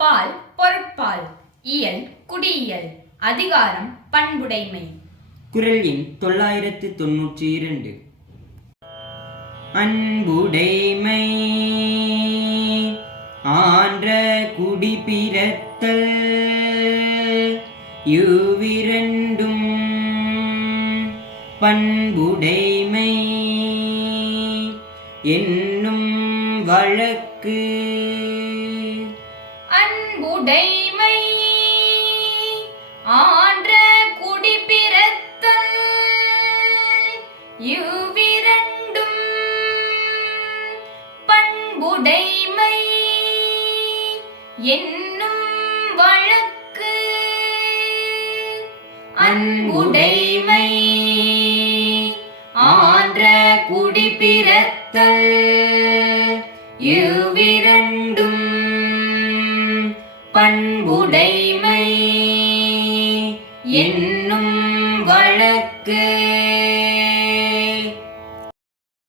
பால் பொருட்பால் இயல் குடியியல் அதிகாரம் பண்புடைமை. குரல் எண் தொள்ளாயிரத்து தொன்னூற்றி இரண்டு. அன்புடைமை. ஆன்ற குடிபிறத்தல் யுவிரண்டும் பண்புடைமை. என்னும் வழக்கு. அன்புடைமை ஆன்ற குடிபிறத்தல் இவ்விரண்டும் பண்புடைமை. என்னும் வழக்கு அன்புடைமை. ஆன்ற குடிபிறத்தல் இவ்விர பண்புடைமை என்னும் வழக்கு.